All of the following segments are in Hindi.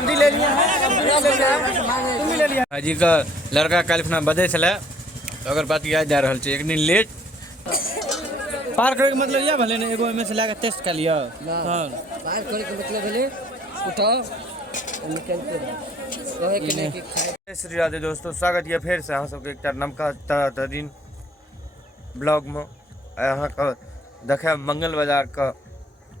अवधि ले लिया है, तुम भी ले लिया। हाजी का लड़का कल अपना बर्थडे चला, अगर बात किया जा रहा है एक दिन लेट पार करे के मतलब यह भले ने एगो में से लाके टेस्ट कर लिया। हां पार करे के मतलब भले उठो निकल के कहे के नहीं कि खाए। श्री राधे दोस्तों, स्वागत है फिर से अहाँ सबके एक नमका दिन ब्लॉग में। यहाँ का देखे मंगल बाजार का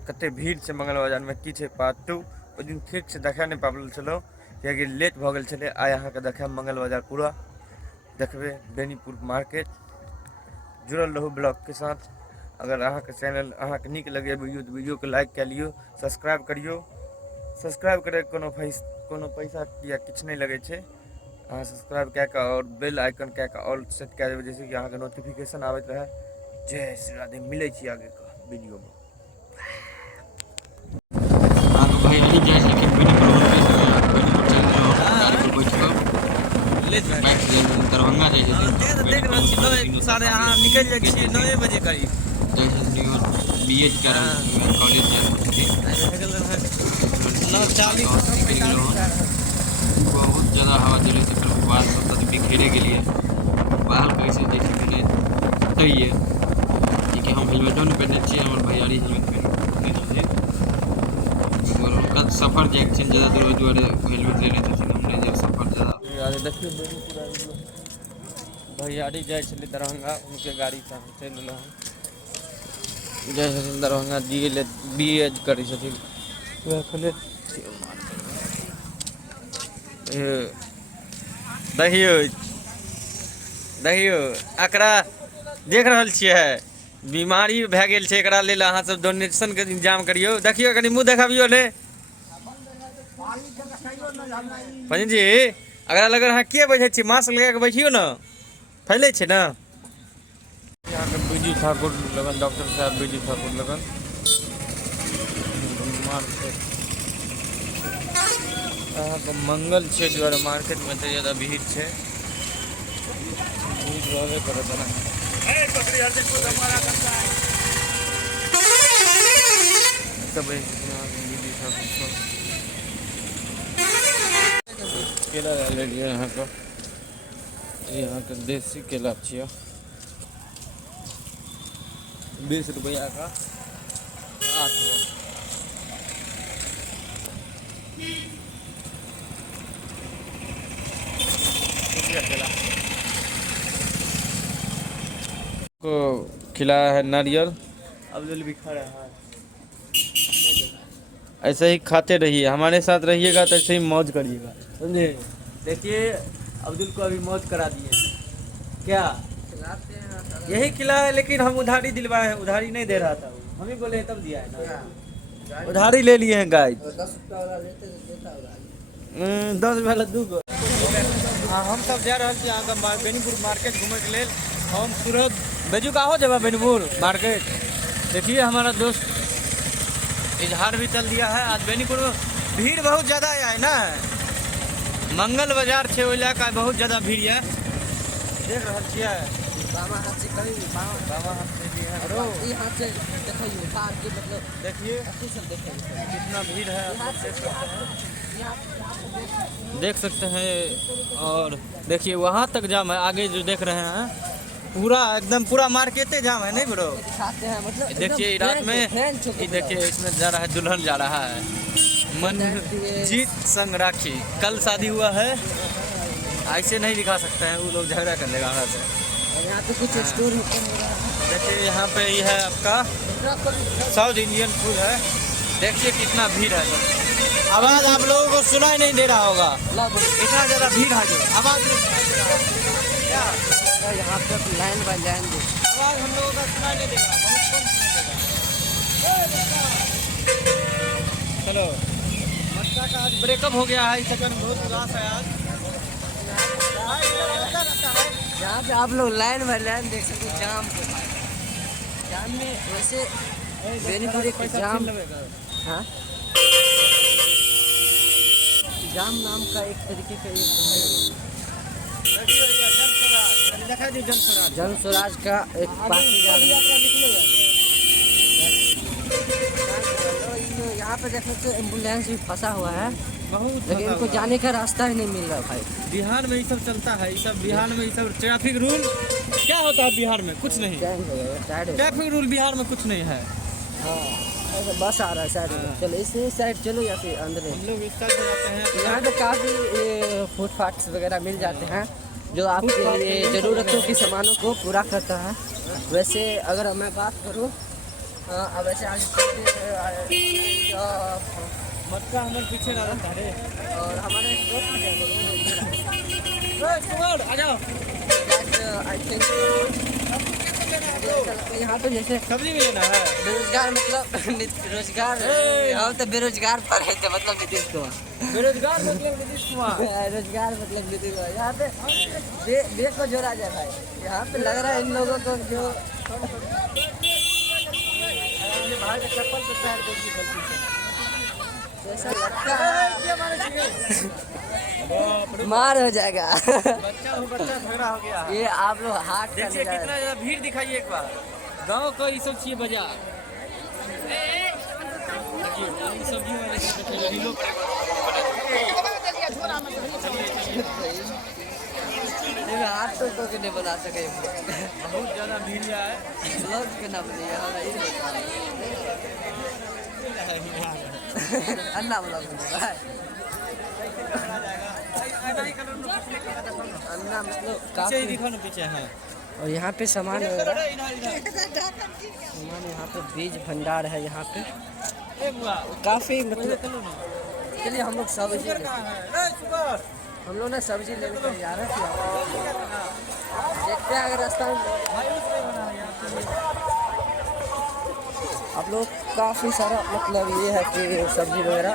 कते भीड़ से मंगल बाजार में की पार्ट 2 ओ दिन ठीक से देखा नहीं पाबल चलो कि लेट भ गल छले। आ यहाँ का देखे मंगल बाजार पूरा देखबे बेनीपुर मार्केट। जुड़ल रहू ब्लॉग के साथ। अगर अहाँ के चैनल अहाँ के नीक लगे वीडियो तो वीडियो के लाइक कर लियो, सब्सक्राइब करियो। सब्सक्राइब करे कोनो पैसा या किछ नहीं लगे छे। अहाँ सब्सक्राइब कए के और बेल आइकन कए के ऑल सेट कए देबै जैसे कि अहाँ के नोटिफिकेशन आबैत रहे। जय श्री राधे, मिलै छी आगे का वीडियो में। भाई अभी जैसे कि बेनीपुर चल रहा दरभंगा जैसे देख रहल छी 9 साढ़े अहाँ निकल जाइ छी 9 बजे करीब। जैसे बीएड कर कॉलेज बहुत ज़्यादा हवा चले से पर बाल सब बिखेरे के लिए बाल कैसे जैसे कि सही है कि हम हेलमेटो नहीं पहनने चाहिए। हमारे भैयारी हेलमेट पहनने और उनका सफ़र जाए ज़्यादा दूर दुआरे हेलमेट ले लेते थे हमने जब सफ़र ज़्यादा देखिए भैयारी जाए छले दरभंगा, उनके गाड़ी से हम चल रहा जैसे दरभंगा बीएड करी छथिन वह खोले दहियो एकरा देख रहल छियै बीमारी भए गेल छै। एकरा लेल अहाँ सब डोनेशन के इंतजाम करियो। देखियो कनी मुंह देखाबियो ने पंजी जी। अगर लगे अहाँ के बैठे छी मास्क लगा के बैठियो ना, फैले छै ना। यहाँ के बीजी ठाकुर लगन, डॉक्टर साहब बीजी ठाकुर लगन मार्केट यहाँ के मंगल छै द्वारा मार्केट में तो ज़्यादा भीड़ छै। भीड़ रहबे करत ना। केला ले लिया यहाँ का देसी केला छिया 20 रुपया का 8 केला को खिलाया है नारियल। अब्दुल भी खा रहा है। ऐसे ही खाते रहिए, हमारे साथ रहिएगा तो ऐसे ही मौज करिएगा, समझे। देखिए अब्दुल को अभी मौज करा दिए। क्या यही खिलाया, लेकिन हम उधारी दिलवाए हैं। उधारी नहीं दे रहा था, हम ही बोले तब दिया है ना। उधारी ले लिए हैं गाय 10 वाला 2 हम सब जा रहे हैं यहाँ बेनीपुर मार्केट घूमे के लिए। हम सूरत बेजू का हो जाए बेनीपुर मार्केट। देखिए हमारा दोस्त इजहार भी चल दिया है। आज बेनीपुर में भीड़ बहुत ज़्यादा है ना, मंगल बाजार छे ओइ इलाका बहुत ज़्यादा भीड़ है। देख रहा छियै बामा हाथ से कहीं बाबा हाथ से भी है और ये हाथ से देखिए पार के मतलब देखिए ऑफिशियल देखिए कितना भीड़ है, देख सकते हैं। और देखिए वहाँ तक जाम है, आगे जो देख रहे हैं पूरा एकदम पूरा मार्केटे जाम है। नहीं ब्रो दिखाते हैं मतलब देखिए रात में ये देखिए इसमें जा रहा है दुल्हन जा रहा है मनजीत संग राखी। कल शादी हुआ है, ऐसे नहीं दिखा सकते हैं, वो लोग झगड़ा कर लेगा हमारे से। यहाँ पे कुछ स्टोर ओपन हो रहा है। देखिए यहाँ पे ये है आपका साउथ इंडियन फूड है। देखिए कितना भीड़ है। आवाज़ आप लोगों को सुनाई नहीं दे रहा होगा, इतना ज़्यादा भीड़ है जो आवाज़ क्या यहाँ पे लाइन बाय लाइन आवाज़ हम लोगों का सुनाई नहीं देगा, बहुत कम सुनाई देगा। चलो मक्का का आज ब्रेकअप हो गया है, इस चक्कर में बहुत उदास है आज। यहाँ पे आप लोग लाइन बाय लाइन देख सकते हैं। जाम के जाम में वैसे बेनीपुर एक जाम, हाँ जाम नाम का एक तरीके का जन स्वराज का एक पार्टी जा रही है। यहाँ पे देख सकते एम्बुलेंस भी फंसा हुआ है। बहुत लेकिन इनको जाने का रास्ता ही नहीं मिल रहा भाई। बिहार में ये सब चलता है, ये सब बिहार में ये सब ट्रैफिक रूल क्या होता है बिहार में? कुछ नहीं। ट्रैफिक रूल बिहार में कुछ नहीं है। हाँ ऐसा बस आ रहा है साइड में, चलो इस साइड चलो या फिर अंदर हम लोग इस साइड जाते हैं। यहाँ पे काफ़ी फुटपाथ्स वगैरह मिल जाते हैं जो आपके लिए ज़रूरतों की सामानों को पूरा करता है। वैसे अगर मैं बात करूँ वैसे आज मटका हमारे पीछे ना रहता है। और हमारे आ जाओ। आई थिंक यहाँ पे जैसे सब्जी भी लेना है। बेरोजगार मतलब रोजगार, हम तो बेरोजगार पर है मतलब नीतीश कुमार। बेरोजगार मतलब नीतीश कुमार। रोजगार मतलब नीतीश कुमार। यहाँ पे देश को जोड़ा जाए भाई। यहाँ पे लग रहा है इन लोगों को जो बाहर के चप्पल पे पैर को गलती से ऐसा लगता है मार हो जाएगा। बच्चा झगड़ा हो गया। ये आप लोग हाथ का देखिए कितना ज्यादा भीड़ दिखाइए एक बार। गांव का ये सब चाहिए बाजार। देखिए ये सब्जी वाले देखिए रीलो हाथ तो के नहीं बना सके। बहुत ज्यादा भीड़ है। ब्लॉग के नाम नहीं अन्ना ब्लॉग भाई। अन्ना मतलब पीछे दिखा ना पीछे है। और यहाँ पे सामान वगैरह सामान यहाँ पे बीज भंडार है यहाँ पे काफ़ी मतलब। चलिए हम लोग सब्जी हम लोग ना सब्जी लेने के जा रहे थे। देखते हैं अगर रास्ता आप लोग काफ़ी सारा मतलब ये है कि सब्जी वगैरह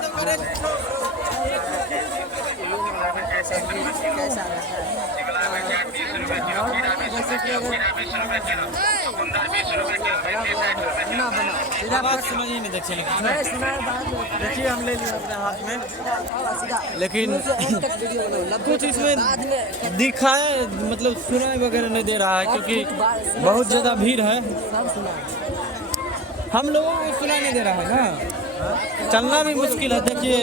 सब्जी कैसा रहता है। जैसे कि बना सीधा बात समझिए नहीं। देखिए देखिए हम ले लिए अपने हाथ में, लेकिन कुछ इसमें दिखाए मतलब सुनाई वगैरह नहीं दे रहा है क्योंकि बहुत ज़्यादा भीड़ है। हम लोगों को सुनाई नहीं दे रहा है ना, चलना भी मुश्किल है। देखिए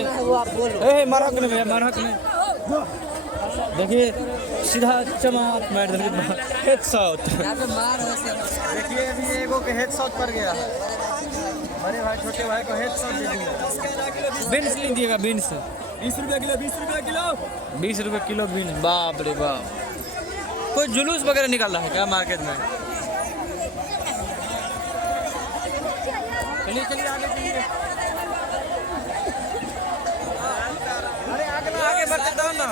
मरहक में भैया मरहक में देखिए सीधा चमाट मार हेडशॉट। देखिए अभी एगो के हेडशॉट पड़ गया है। बड़े भाई छोटे भाई को हेडशॉट दे दिया। बीन्स लीजिएगा बीन्स 20 रुपये किलो 20 रुपये किलो 20 रुपये किलो बीन्स। बाप रे बाप। कोई जुलूस वगैरह निकाल रहा है क्या मार्केट में? चलिए चलिए आगे चलिए। अरे आगे बढ़ते तब ना,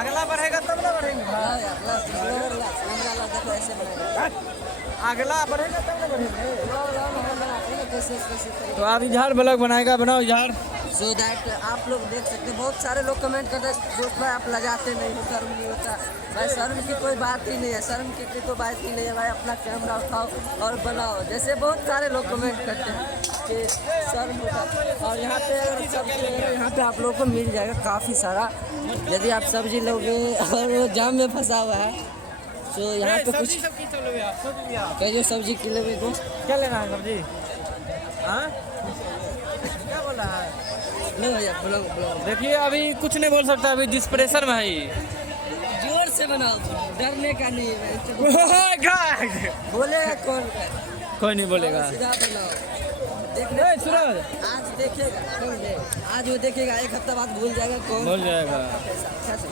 अगला बढ़ेगा तब ना बढ़ेंगे। अगला बढ़ेगा तब ना बढ़ेंगे। तो आप इजहार ब्लॉग बनाएगा, बनाओ इजहार। सो दैट आप लोग देख सकते हैं। बहुत सारे लोग कमेंट करते हैं दोस्त भाई आप लगाते नहीं हो, शर्म नहीं होता। भाई शर्म की कोई बात ही नहीं है, शर्म की कोई बात ही नहीं है भाई। अपना कैमरा उठाओ और बनाओ। जैसे बहुत सारे लोग कमेंट करते हैं कि शर्म होता। और यहाँ पे अगर सब्जी यहाँ पे आप लोगों को मिल जाएगा काफ़ी सारा। यदि आप सब्जी लोगे और वो जाम में फंसा हुआ है तो यहाँ पे कुछ कह जो सब्जी किलो में दोस्त क्या लेना है सब्जी? हाँ क्या बोल रहा है? नहीं भैया ब्लॉग देखिए अभी कुछ नहीं बोल सकता, अभी डिस्प्रेशन में है। जोर से बनाओ, डरने का नहीं है। बोलेगा कौन? कोई नहीं बोलेगा। सीधा बनाओ। सूरज आज देखेगा आज वो देखेगा, एक हफ्ता बाद भूल जाएगा कौन बोल जाएगा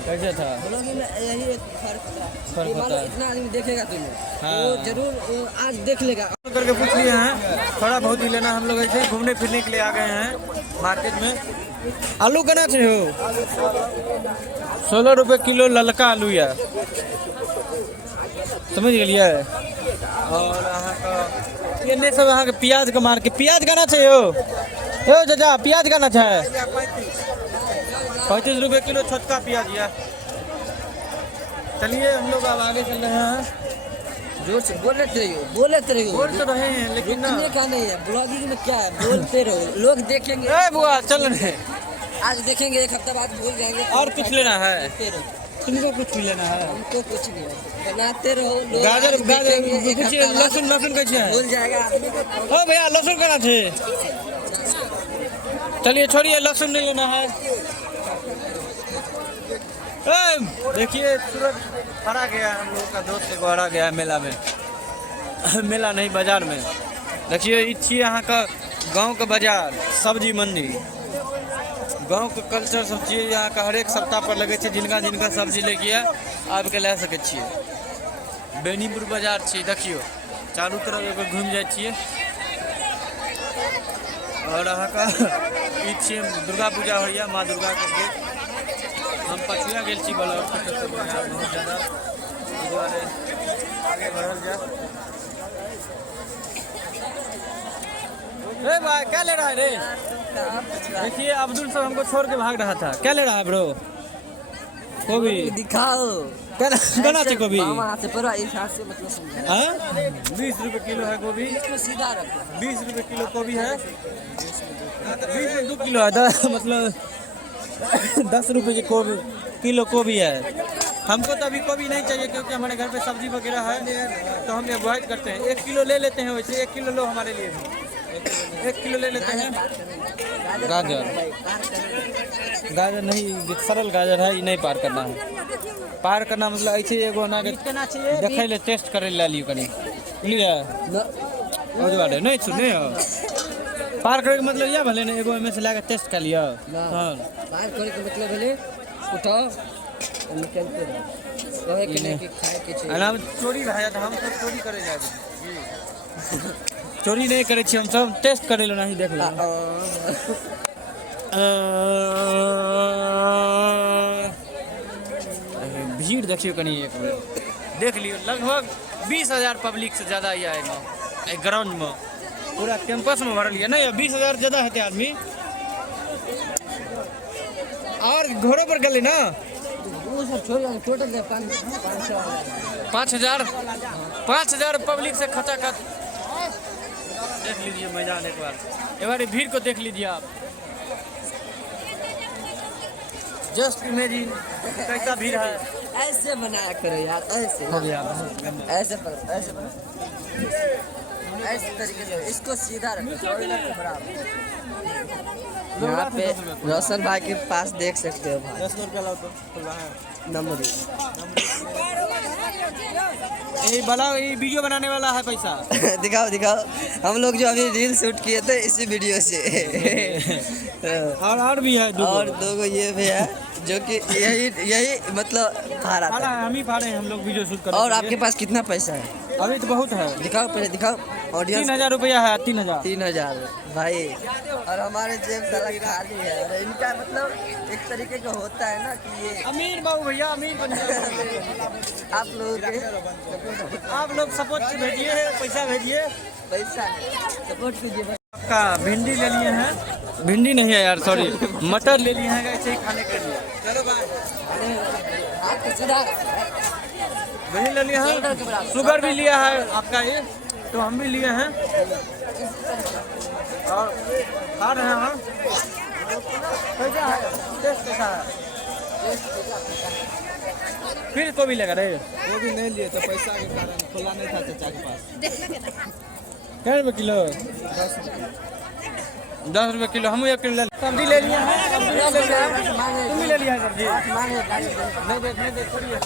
कैसे था। ब्लॉगिंग में यही एक फर्क फर्क होता होता है। है। इतना आदमी देखेगा तुम्हें हाँ। वो जरूर आज देख लेगा। करके पूछ लिए हैं, थोड़ा बहुत ही लेना। हम लोग ऐसे ही घूमने फिरने के लिए आ गए हैं मार्केट में। आलू कहना चाहिए 16 रुपये किलो ललका आलू है, समझ गए। और यहाँ का ये नहीं सब यहाँ के प्याज का मार के प्याज गाना चाहिए हो चाचा, प्याज गाना चाहे 35 रुपये किलो छोटका प्याज है। चलिए हम लोग अब आगे चल रहे हैं। जोर से बोलते रहिए बोल तो रहे हैं लेकिन ना रुकने का नहीं है। ब्लॉगिंग में क्या है, बोलते रहो, लोग देखेंगे। ए बुआ चल रहे, आज देखेंगे, एक हफ्ता बाद भूल जाएंगे। और कुछ लेना है? बोलते रहो। तुमको कुछ भी लेना है? हमको कुछ नहीं है, बनाते रहो। लोग गाजर आज गाजर देखेंगे, एक पूछिए, हफ्ता बाद लहसुन कैसे है? भूल जाएगा आदमी को। ओ भैया लहसुन कहना थे चलिए छोड़िए, लहसुन नहीं लेना है। देखिए तुरंत हरा गया, हम लोग का दोस्त को हरा गया मेला में। मेला नहीं, बाजार में। देखिए ई छी यहाँ का गांव का बाजार, सब्जी मंडी। गांव के कल्चर सब चीज यहाँ का हरेक सप्ताह पर लगे छे। जिनका जिनका सब्जी लेके आब के ला सके छिए। बेनीपुर बाजार छी, देखियो चारू तरफ एक घूम जाए छिए। और यहाँ का ई छी दुर्गा पूजा होइया, माँ दुर्गा के देख। हम पछुआ गेल छी ब्लॉग बहुत ज़्यादा, दुआरे आगे बढ़ल जा। ए भाई क्या ले रहा है रे? देखिए अब्दुल सर हमको छोड़ के भाग रहा था। क्या ले रहा है ब्रो? गोभी दिखाओ कहना चाहिए गोभी। वहाँ से पूरा इस हाथ से मतलब समझा। हाँ 20 रुपये किलो है गोभी। इसको सीधा रखो। 20 रुपये किलो गोभी है। 20 में 2 किलो है, मतलब 10 रुपये की किलो गोभी है। हमको तो अभी गोभी नहीं चाहिए क्योंकि हमारे घर पे सब्जी वगैरह है, तो हम अवॉइड करते हैं। 1 किलो ले लेते हैं, वैसे 1 किलो लो हमारे लिए भी। 1 किलो ले लेते हैं। गाजर नहीं, सरल गाजर है, ये नहीं पार करना है। पार करना मतलब ऐसे एगो ना देखे ले, टेस्ट करे ला लियो कनी लिया बाटे नहीं सुने हो। पार करे के मतलब यह भले ना एगो में से लाके टेस्ट कर लियो। हां पार करे के मतलब भले उठाओ निकलते रहो, कहे के नहीं कि खाए के चाहिए। हम चोरी भाई, हम सब चोरी करे जाए चोरी नहीं करे छी, हम सब टेस्ट करे लो नहीं देख लो। भीड़ देखियो कनी एक बेर देख लियो, लगभग 20,000 पब्लिक से ज़्यादा ही आएगा ग्राउंड में, पूरा कैंपस में भरल है। नहीं 20,000 ज़्यादा है आदमी। और घोड़े पर गले ना 5,000 पब्लिक से खचाखच देख लीजिए मैदान। एक बार भीड़ को देख लीजिए आप, जस्ट इमेजिन कैसा भीड़ है। ऐसे बनाया करो यार, ऐसे हो गया ऐसे तरीके से इसको सीधा रखो बराबर। यहाँ पे रोशन भाई के पास देख सकते हो भाई। 10 रुपया लाओ तो नंबर ये वाला, ये वीडियो बनाने वाला है पैसा। दिखाओ दिखाओ, हम लोग जो अभी रील शूट किए थे इसी वीडियो से। और भी है और 2 ये भी है जो कि यही मतलब फाड़ा था। हम ही फाड़े हैं, हम लोग वीडियो शूट कर। और आपके पास कितना पैसा है? अभी तो बहुत है। दिखाओ पहले दिखाओ ऑडियंस। 3,000 रुपया है। 3,000 भाई। और हमारे जेब साला खाली है। और इनका मतलब एक तरीके का होता है ना कि ये अमीर बाबू भैया, अमीर बन आप लोग सपोर्ट भेजिए, पैसा भेजिए, पैसा सपोर्ट कीजिए। आपका भिंडी ले लिए हैं, भिंडी नहीं है यार सॉरी, मटर ले लिए हैं ऐसे ही खाने के लिए। चलो भाई भिंडी ले लिए हैं, शुगर भी लिया है आपका ये, तो हम भी लिए हैं और खा रहे हैं हम। कैसा है टेस्ट, कैसा है? फिर को भी लगा रहे, वो भी नहीं लिए तो पैसा के कारण खुला नहीं था चाचा के पास। क्या रुपये किलो? 10 रुपये किलो। हम 1 किलो सब्जी ले लिया है, तुम भी ले लिया है सब्जी? नहीं दे छोड़िए,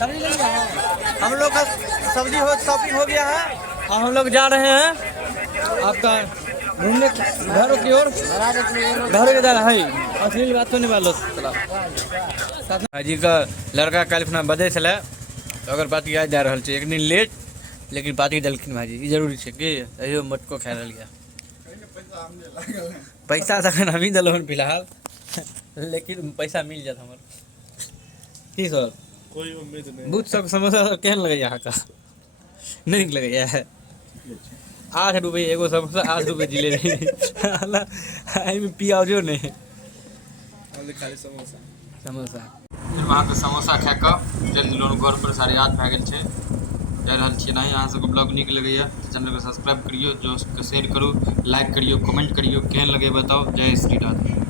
सब्जी ले लिया है। हम लोग का सब्जी शॉपिंग हो गया है और हम लोग जा रहे हैं आपका घूमने घरों की ओर। घर के जा है असली बात तो नहीं वालो जी का लड़का कल अपना बर्थडे चला, अगर पार्टी आज जा रहा है एक दिन लेट, लेकिन पार्टी दलखिन भाजी ई जरूरी है कि अयो मटको खा लिया। पैसा तखन हम ही दलहन फिलहाल, लेकिन पैसा मिल जाता हमारे की सर। कोई उम्मीद नहीं। बहुत सब समोसा केहन लगे यहाँ का? नहीं नीक लगे है। 8 रुपये एगो समोसा, 8 रुपये जिलेबी। में पियाजो नहीं, खाली समोसा समोसा। फिर वहाँ के समोसा खा कऽ चलि देलहुँ घर पर। 8:30 भए गेल छै, जा रहल छियै। नहीं अहाँ सबके ब्लॉग नीक लगैए तऽ चैनलके सब्सक्राइब करियौ, दोस्तके शेयर करू, लाइक करियौ, कमेंट करियौ, केहन लगे बताओ। जय श्री राधे।